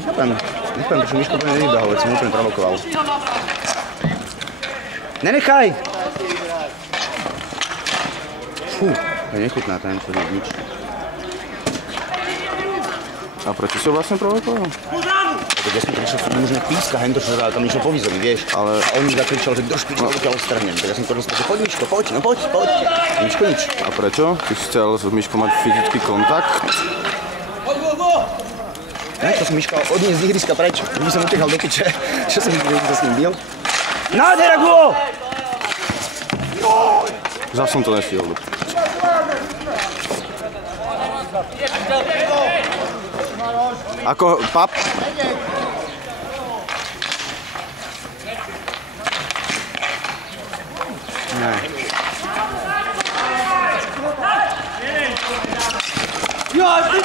Nechápem, prečo Miško úplne nevybehol, veď som úplne provokoval. Nenechaj! Fú, je nechutná ten, čo nie nič. A prečo si ho vlastne provokoval? Tak ja som prišiel, možno píska, hento, čo tam išiel po výzovi, vieš. Ale on mi zakričal, že do špiča, odtiaľ odstrhnem. Tak ja som povedal, že poď Miško, poď. A Miško nič. A prečo? Ty si chcel s Miškom mať fyzický kontakt? Ne, to som Miška odniesť z ihriska preč. Kdyby som utiekal do piče, čo som sa s ním bil. Nádhera, Gulo! Zas som to nestihol. Ako pap? Ne. Jo, ty